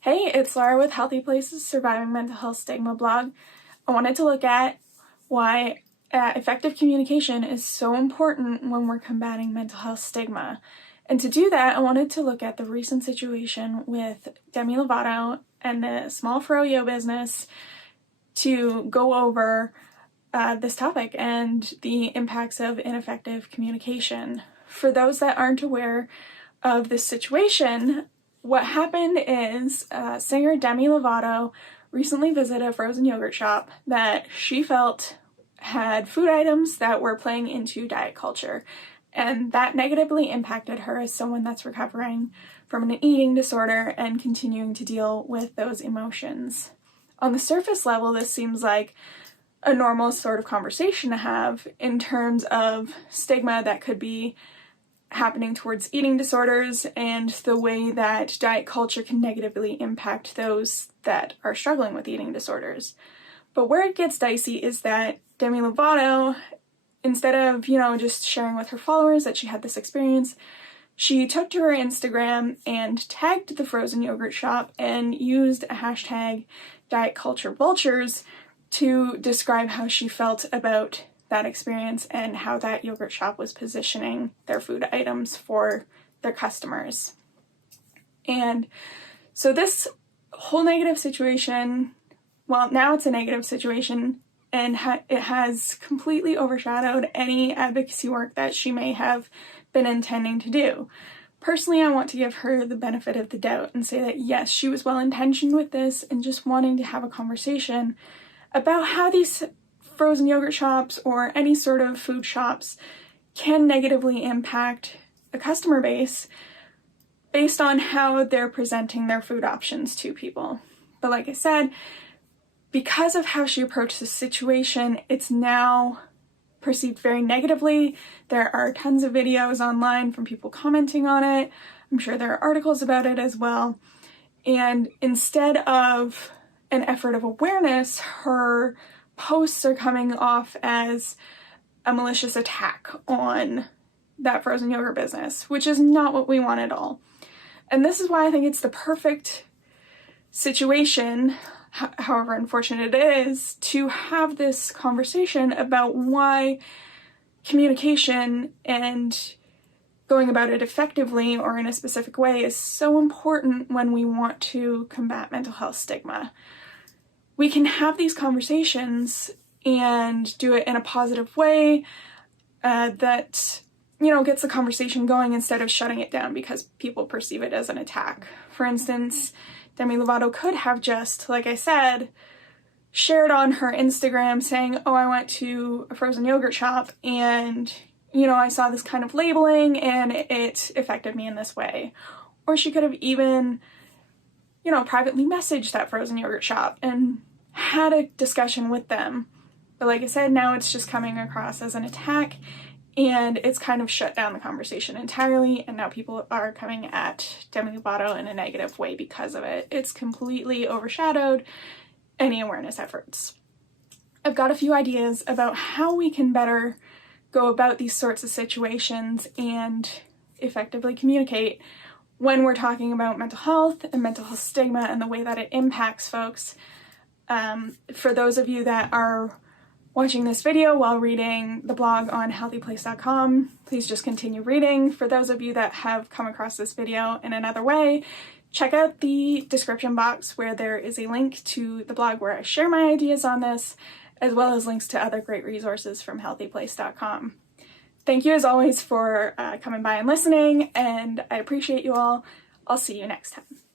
Hey, it's Laura with HealthyPlace's Surviving Mental Health Stigma blog. I wanted to look at why effective communication is so important when we're combating mental health stigma. And to do that, I wanted to look at the recent situation with Demi Lovato and the small froyo business to go over this topic and the impacts of ineffective communication. For those that aren't aware of this situation, what happened is singer Demi Lovato recently visited a frozen yogurt shop that she felt had food items that were playing into diet culture, and that negatively impacted her as someone that's recovering from an eating disorder and continuing to deal with those emotions. On the surface level, this seems like a normal sort of conversation to have in terms of stigma that could be happening towards eating disorders and the way that diet culture can negatively impact those that are struggling with eating disorders. But where it gets dicey is that Demi Lovato, instead of, just sharing with her followers that she had this experience, she took to her Instagram and tagged the frozen yogurt shop and used a hashtag diet culture vultures to describe how she felt about that experience and how that yogurt shop was positioning their food items for their customers. And so this whole negative situation, well, now it's a negative situation, and it has completely overshadowed any advocacy work that she may have been intending to do. Personally, I want to give her the benefit of the doubt and say that yes, she was well-intentioned with this and just wanting to have a conversation about how these frozen yogurt shops or any sort of food shops can negatively impact a customer base based on how they're presenting their food options to people. But like I said, because of how she approached the situation, it's now perceived very negatively. There are tons of videos online from people commenting on it. I'm sure there are articles about it as well. And instead of an effort of awareness, her posts are coming off as a malicious attack on that frozen yogurt business, which is not what we want at all. And this is why I think it's the perfect situation, however unfortunate it is, to have this conversation about why communication and going about it effectively or in a specific way is so important when we want to combat mental health stigma. We can have these conversations and do it in a positive way that, gets the conversation going instead of shutting it down because people perceive it as an attack. For instance, Demi Lovato could have just, like I said, shared on her Instagram saying, oh, I went to a frozen yogurt shop and, I saw this kind of labeling and it affected me in this way. Or she could have even, privately messaged that frozen yogurt shop and had a discussion with them. But like I said, now it's just coming across as an attack and it's kind of shut down the conversation entirely, and now people are coming at Demi Lovato in a negative way because of it. It's completely overshadowed any awareness efforts. I've got a few ideas about how we can better go about these sorts of situations and effectively communicate when we're talking about mental health and mental health stigma and the way that it impacts folks. For those of you that are watching this video while reading the blog on HealthyPlace.com, please just continue reading. For those of you that have come across this video in another way, check out the description box where there is a link to the blog where I share my ideas on this, as well as links to other great resources from HealthyPlace.com. Thank you as always for coming by and listening, and I appreciate you all. I'll see you next time.